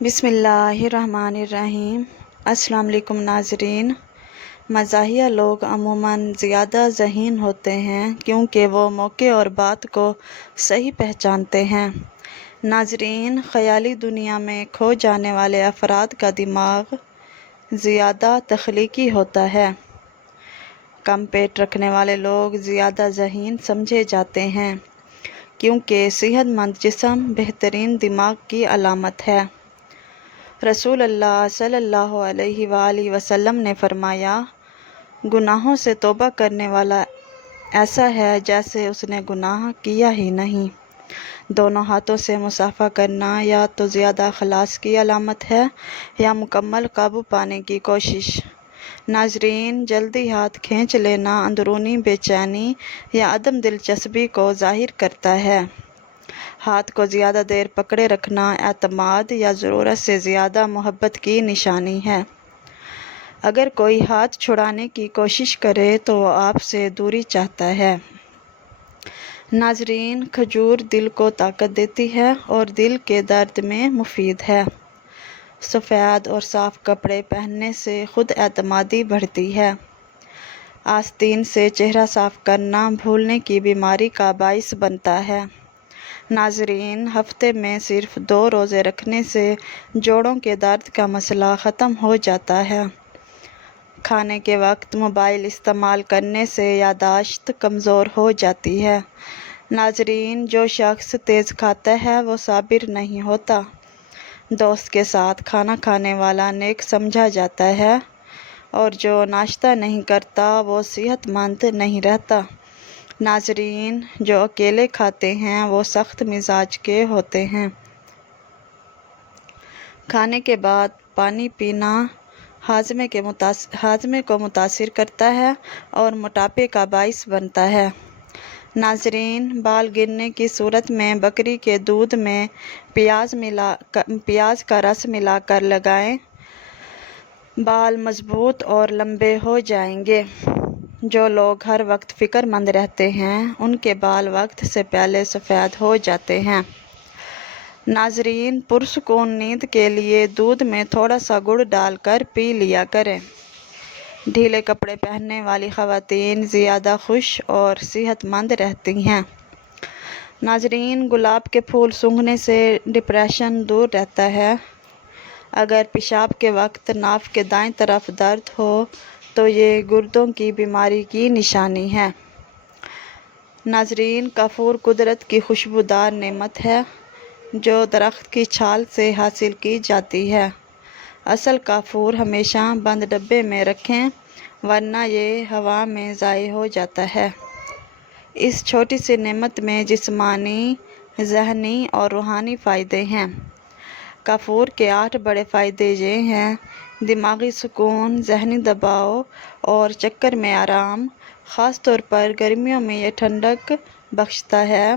بسم اللہ الرحمن الرحیم۔ السلام علیکم ناظرین۔ مزاحیہ لوگ عموماً زیادہ ذہین ہوتے ہیں کیونکہ وہ موقع اور بات کو صحیح پہچانتے ہیں۔ ناظرین، خیالی دنیا میں کھو جانے والے افراد کا دماغ زیادہ تخلیقی ہوتا ہے۔ کم پیٹ رکھنے والے لوگ زیادہ ذہین سمجھے جاتے ہیں کیونکہ صحت مند جسم بہترین دماغ کی علامت ہے۔ رسول اللہ صلی اللہ علیہ وآلہ وسلم نے فرمایا، گناہوں سے توبہ کرنے والا ایسا ہے جیسے اس نے گناہ کیا ہی نہیں۔ دونوں ہاتھوں سے مصافحہ کرنا یا تو زیادہ اخلاص کی علامت ہے یا مکمل قابو پانے کی کوشش۔ ناظرین، جلدی ہاتھ کھینچ لینا اندرونی بے چینی یا عدم دلچسپی کو ظاہر کرتا ہے۔ ہاتھ کو زیادہ دیر پکڑے رکھنا اعتماد یا ضرورت سے زیادہ محبت کی نشانی ہے۔ اگر کوئی ہاتھ چھڑانے کی کوشش کرے تو وہ آپ سے دوری چاہتا ہے۔ ناظرین، کھجور دل کو طاقت دیتی ہے اور دل کے درد میں مفید ہے۔ سفید اور صاف کپڑے پہننے سے خود اعتمادی بڑھتی ہے۔ آستین سے چہرہ صاف کرنا بھولنے کی بیماری کا باعث بنتا ہے۔ ناظرین، ہفتے میں صرف 2 روزے رکھنے سے جوڑوں کے درد کا مسئلہ ختم ہو جاتا ہے۔ کھانے کے وقت موبائل استعمال کرنے سے یادداشت کمزور ہو جاتی ہے۔ ناظرین، جو شخص تیز کھاتا ہے وہ صابر نہیں ہوتا۔ دوست کے ساتھ کھانا کھانے والا نیک سمجھا جاتا ہے اور جو ناشتہ نہیں کرتا وہ صحت مند نہیں رہتا۔ ناظرین، جو اکیلے کھاتے ہیں وہ سخت مزاج کے ہوتے ہیں۔ کھانے کے بعد پانی پینا ہاضمے کو متاثر کرتا ہے اور موٹاپے کا باعث بنتا ہے۔ ناظرین، بال گرنے کی صورت میں بکری کے دودھ میں پیاز کا رس ملا کر لگائیں، بال مضبوط اور لمبے ہو جائیں گے۔ جو لوگ ہر وقت فکر مند رہتے ہیں ان کے بال وقت سے پہلے سفید ہو جاتے ہیں۔ ناظرین، پرسکون نیند کے لیے دودھ میں تھوڑا سا گڑ ڈال کر پی لیا کریں۔ ڈھیلے کپڑے پہننے والی خواتین زیادہ خوش اور صحت مند رہتی ہیں۔ ناظرین، گلاب کے پھول سونگھنے سے ڈپریشن دور رہتا ہے۔ اگر پیشاب کے وقت ناف کے دائیں طرف درد ہو تو یہ گردوں کی بیماری کی نشانی ہے۔ ناظرین، کافور قدرت کی خوشبودار نعمت ہے جو درخت کی چھال سے حاصل کی جاتی ہے۔ اصل کافور ہمیشہ بند ڈبے میں رکھیں ورنہ یہ ہوا میں ضائع ہو جاتا ہے۔ اس چھوٹی سی نعمت میں جسمانی، ذہنی اور روحانی فائدے ہیں۔ کافور کے 8 بڑے فائدے یہ ہیں: دماغی سکون، ذہنی دباؤ اور چکر میں آرام، خاص طور پر گرمیوں میں یہ ٹھنڈک بخشتا ہے۔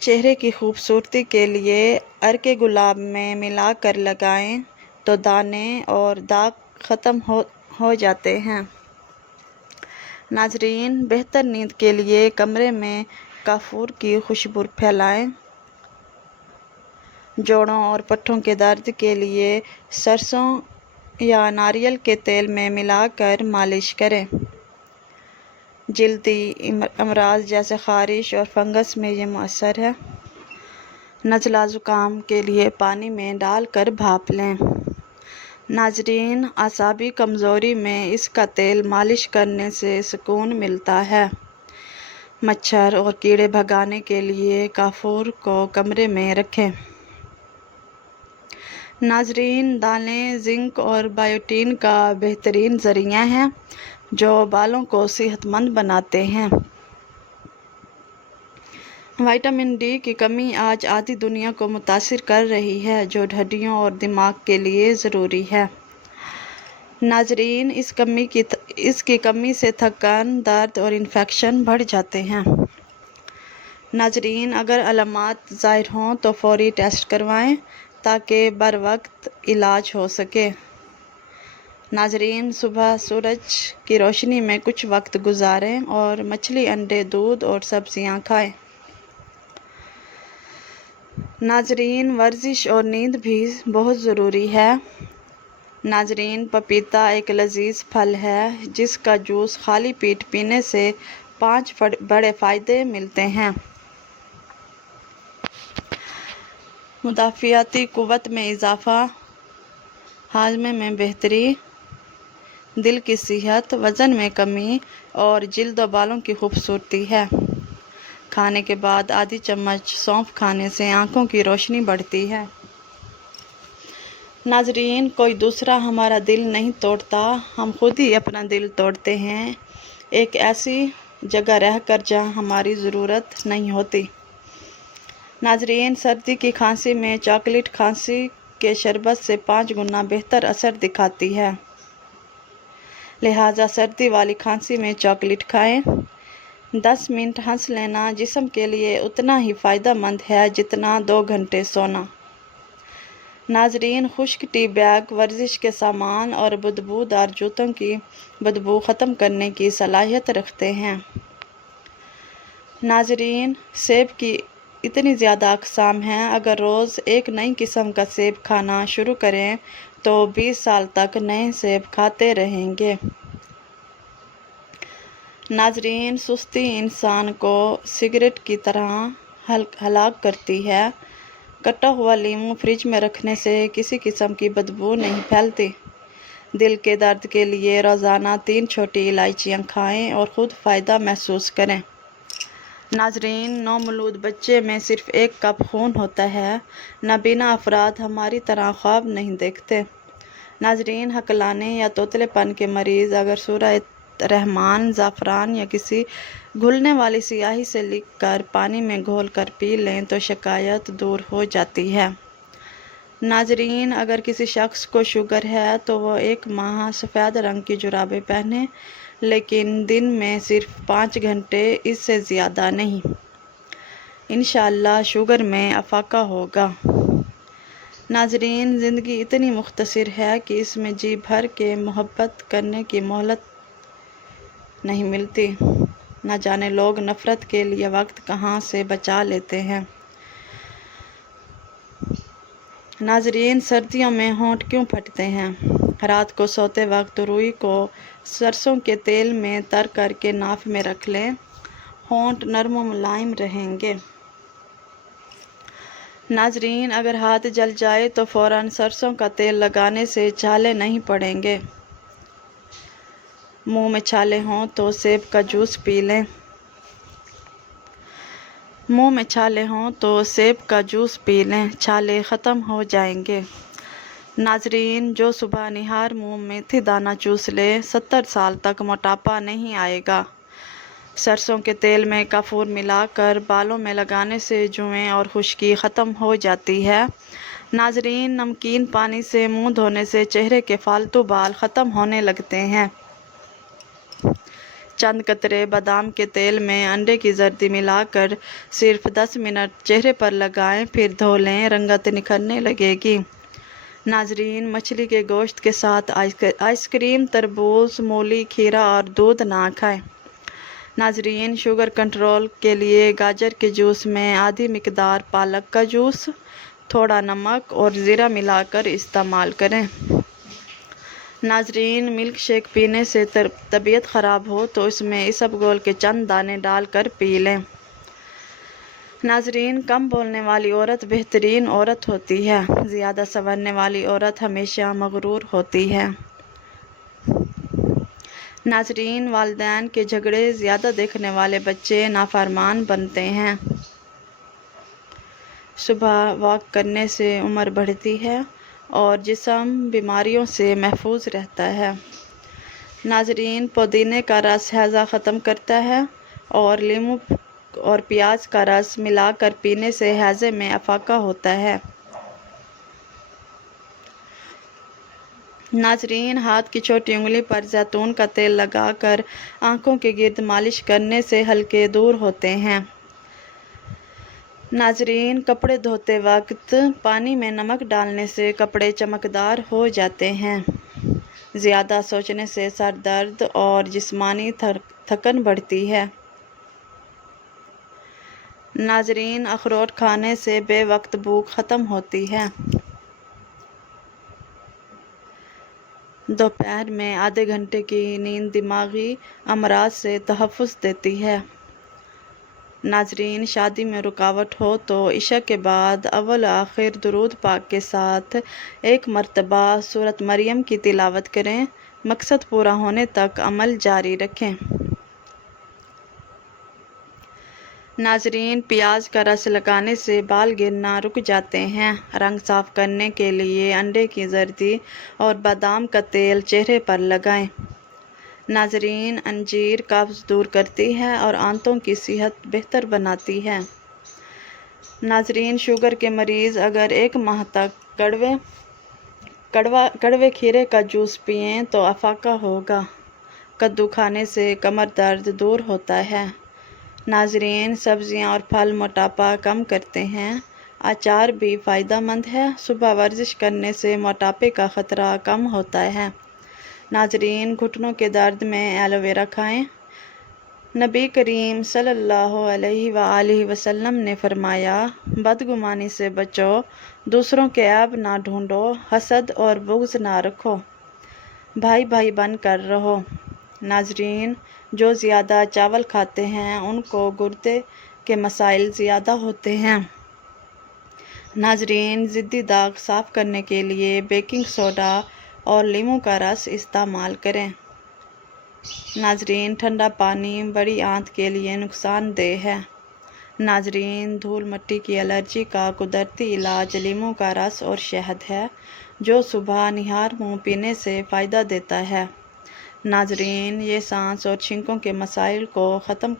چہرے کی خوبصورتی کے لیے عرق گلاب میں ملا کر لگائیں تو دانے اور داغ ختم ہو جاتے ہیں۔ ناظرین، بہتر نیند کے لیے کمرے میں کافور کی خوشبو پھیلائیں۔ جوڑوں اور پٹھوں کے درد کے لیے سرسوں یا ناریل کے تیل میں ملا کر مالش کریں۔ جلدی امراض جیسے خارش اور فنگس میں یہ مؤثر ہے۔ نزلہ زکام کے لیے پانی میں ڈال کر بھاپ لیں۔ ناظرین، اعصابی کمزوری میں اس کا تیل مالش کرنے سے سکون ملتا ہے۔ مچھر اور کیڑے بھگانے کے لیے کافور کو کمرے میں رکھیں۔ ناظرین، دالیں زنک اور بائیوٹین کا بہترین ذریعہ ہیں جو بالوں کو صحت مند بناتے ہیں۔ وٹامن ڈی کی کمی آج آدھی دنیا کو متاثر کر رہی ہے جو ہڈیوں اور دماغ کے لیے ضروری ہے۔ ناظرین، اس کی کمی سے تھکن، درد اور انفیکشن بڑھ جاتے ہیں۔ ناظرین، اگر علامات ظاہر ہوں تو فوری ٹیسٹ کروائیں تاکہ بروقت علاج ہو سکے۔ ناظرین، صبح سورج کی روشنی میں کچھ وقت گزاریں اور مچھلی، انڈے، دودھ اور سبزیاں کھائیں۔ ناظرین، ورزش اور نیند بھی بہت ضروری ہے۔ ناظرین، پپیتا ایک لذیذ پھل ہے جس کا جوس خالی پیٹ پینے سے 5 بڑے فائدے ملتے ہیں۔ مدافعتی قوت میں اضافہ، ہاضمے میں بہتری، دل کی صحت، وزن میں کمی اور جلد و بالوں کی خوبصورتی ہے۔ کھانے کے بعد آدھی چمچ سونف کھانے سے آنکھوں کی روشنی بڑھتی ہے۔ ناظرین، کوئی دوسرا ہمارا دل نہیں توڑتا، ہم خود ہی اپنا دل توڑتے ہیں، ایک ایسی جگہ رہ کر جہاں ہماری ضرورت نہیں ہوتی۔ ناظرین، سردی کی کھانسی میں چاکلیٹ کھانسی کے شربت سے 5 گنا بہتر اثر دکھاتی ہے، لہٰذا سردی والی کھانسی میں چاکلیٹ کھائیں۔ 10 منٹ ہنس لینا جسم کے لیے اتنا ہی فائدہ مند ہے جتنا 2 گھنٹے سونا۔ ناظرین، خشک ٹی بیگ ورزش کے سامان اور بدبودار جوتوں کی بدبو ختم کرنے کی صلاحیت رکھتے ہیں۔ ناظرین، سیب کی اتنی زیادہ اقسام ہیں، اگر روز ایک نئی قسم کا سیب کھانا شروع کریں تو 20 سال تک نئے سیب کھاتے رہیں گے۔ ناظرین، سستی انسان کو سگریٹ کی طرح ہلاک کرتی ہے۔ کٹا ہوا لیموں فریج میں رکھنے سے کسی قسم کی بدبو نہیں پھیلتی۔ دل کے درد کے لیے روزانہ 3 چھوٹی الائچیاں کھائیں اور خود فائدہ محسوس کریں۔ ناظرین، نومولود بچے میں صرف 1 کپ خون ہوتا ہے، نابینا افراد ہماری طرح خواب نہیں دیکھتے۔ ناظرین، ہکلانے یا توتلے پن کے مریض اگر سورہ رحمان، زعفران یا کسی گھلنے والی سیاہی سے لکھ کر پانی میں گھول کر پی لیں تو شکایت دور ہو جاتی ہے۔ ناظرین، اگر کسی شخص کو شوگر ہے تو وہ 1 ماہ سفید رنگ کی جرابیں پہنے، لیکن دن میں صرف 5 گھنٹے، اس سے زیادہ نہیں۔ انشاءاللہ شوگر میں افاقہ ہوگا۔ ناظرین، زندگی اتنی مختصر ہے کہ اس میں جی بھر کے محبت کرنے کی مہلت نہیں ملتی، نہ جانے لوگ نفرت کے لیے وقت کہاں سے بچا لیتے ہیں۔ ناظرین، سردیوں میں ہونٹ کیوں پھٹتے ہیں؟ رات کو سوتے وقت روئی کو سرسوں کے تیل میں تر کر کے ناف میں رکھ لیں، ہونٹ نرم و ملائم رہیں گے۔ ناظرین، اگر ہاتھ جل جائے تو فوراً سرسوں کا تیل لگانے سے چھالے نہیں پڑیں گے۔ منہ میں چھالے ہوں تو سیب کا جوس پی لیں۔ منہ میں چھالے ہوں تو سیب کا جوس پی لیں، چھالے ختم ہو جائیں گے۔ ناظرین، جو صبح نہار منہ میتھی دانہ چوس لے، 70 سال تک موٹاپا نہیں آئے گا۔ سرسوں کے تیل میں کافور ملا کر بالوں میں لگانے سے جوئیں اور خشکی ختم ہو جاتی ہے۔ ناظرین، نمکین پانی سے منہ دھونے سے چہرے کے فالتو بال ختم ہونے لگتے ہیں۔ چند قطرے بادام کے تیل میں انڈے کی زردی ملا کر صرف 10 منٹ چہرے پر لگائیں، پھر دھو لیں، رنگت نکھرنے لگے گی۔ ناظرین، مچھلی کے گوشت کے ساتھ آئس کریم، تربوز، مولی، کھیرا اور دودھ نہ کھائیں۔ ناظرین، شوگر کنٹرول کے لیے گاجر کے جوس میں آدھی مقدار پالک کا جوس، تھوڑا نمک اور زیرہ ملا کر استعمال کریں۔ ناظرین، ملک شیک پینے سے طبیعت خراب ہو تو اس میں اسبگول کے چند دانے ڈال کر پی لیں۔ ناظرین، کم بولنے والی عورت بہترین عورت ہوتی ہے، زیادہ سنورنے والی عورت ہمیشہ مغرور ہوتی ہے۔ ناظرین، والدین کے جھگڑے زیادہ دیکھنے والے بچے نافرمان بنتے ہیں۔ صبح واک کرنے سے عمر بڑھتی ہے اور جسم بیماریوں سے محفوظ رہتا ہے۔ ناظرین، پودینے کا رس ہیضہ ختم کرتا ہے اور لیموں اور پیاز کا رس ملا کر پینے سے ہیضے میں افاقہ ہوتا ہے۔ ناظرین، ہاتھ کی چھوٹی انگلی پر زیتون کا تیل لگا کر آنکھوں کے گرد مالش کرنے سے حلقے دور ہوتے ہیں۔ ناظرین، کپڑے دھوتے وقت پانی میں نمک ڈالنے سے کپڑے چمکدار ہو جاتے ہیں۔ زیادہ سوچنے سے سر درد اور جسمانی تھکن بڑھتی ہے۔ ناظرین، اخروٹ کھانے سے بے وقت بھوک ختم ہوتی ہے۔ دوپہر میں آدھے گھنٹے کی نیند دماغی امراض سے تحفظ دیتی ہے۔ ناظرین، شادی میں رکاوٹ ہو تو عشاء کے بعد اول و آخر درود پاک کے ساتھ 1 مرتبہ سورۃ مریم کی تلاوت کریں۔ مقصد پورا ہونے تک عمل جاری رکھیں۔ ناظرین، پیاز کا رس لگانے سے بال گرنا رک جاتے ہیں۔ رنگ صاف کرنے کے لیے انڈے کی زردی اور بادام کا تیل چہرے پر لگائیں۔ ناظرین، انجیر قبض دور کرتی ہے اور آنتوں کی صحت بہتر بناتی ہے۔ ناظرین، شوگر کے مریض اگر 1 ماہ تک کڑوے کھیرے کا جوس پئیں تو افاقہ ہوگا۔ کدو کھانے سے کمر درد دور ہوتا ہے۔ ناظرین، سبزیاں اور پھل موٹاپا کم کرتے ہیں۔ اچار بھی فائدہ مند ہے۔ صبح ورزش کرنے سے موٹاپے کا خطرہ کم ہوتا ہے۔ ناظرین، گھٹنوں کے درد میں ایلو ویرا کھائیں۔ نبی کریم صلی اللہ علیہ وآلہ وسلم نے فرمایا، بدگمانی سے بچو، دوسروں کے عیب نہ ڈھونڈو، حسد اور بغض نہ رکھو، بھائی بھائی بن کر رہو۔ ناظرین، جو زیادہ چاول کھاتے ہیں ان کو گردے کے مسائل زیادہ ہوتے ہیں۔ ناظرین، ضدی داغ صاف کرنے کے لیے بیکنگ سوڈا اور لیموں کا رس استعمال کریں۔ ناظرین، ٹھنڈا پانی بڑی آنت کے لیے نقصان دہ ہے۔ ناظرین، دھول مٹی کی الرجی کا قدرتی علاج لیموں کا رس اور شہد ہے، جو صبح نہار منہ پینے سے فائدہ دیتا ہے۔ ناظرین، یہ سانس اور چھینکوں کے مسائل کو ختم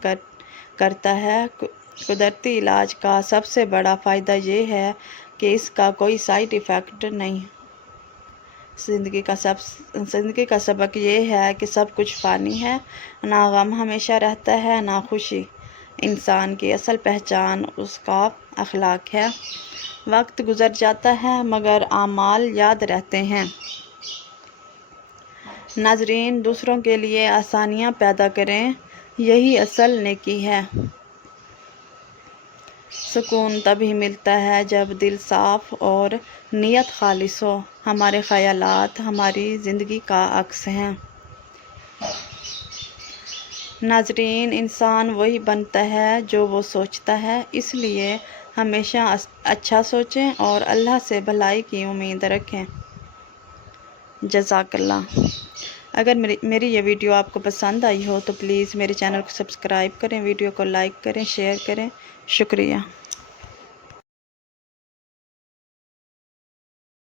کرتا ہے۔ قدرتی علاج کا سب سے بڑا فائدہ یہ ہے کہ اس کا کوئی سائیڈ ایفیکٹ نہیں۔ زندگی کا سبق یہ ہے کہ سب کچھ فانی ہے، نہ غم ہمیشہ رہتا ہے نہ خوشی۔ انسان کی اصل پہچان اس کا اخلاق ہے۔ وقت گزر جاتا ہے مگر اعمال یاد رہتے ہیں۔ ناظرین، دوسروں کے لیے آسانیاں پیدا کریں، یہی اصل نیکی ہے۔ سکون تبھی ملتا ہے جب دل صاف اور نیت خالص ہو۔ ہمارے خیالات ہماری زندگی کا عکس ہیں۔ ناظرین، انسان وہی بنتا ہے جو وہ سوچتا ہے، اس لیے ہمیشہ اچھا سوچیں اور اللہ سے بھلائی کی امید رکھیں۔ جزاک اللہ۔ اگر میری یہ ویڈیو آپ کو پسند آئی ہو تو پلیز میرے چینل کو سبسکرائب کریں، ویڈیو کو لائک کریں، شیئر کریں۔ شکریہ۔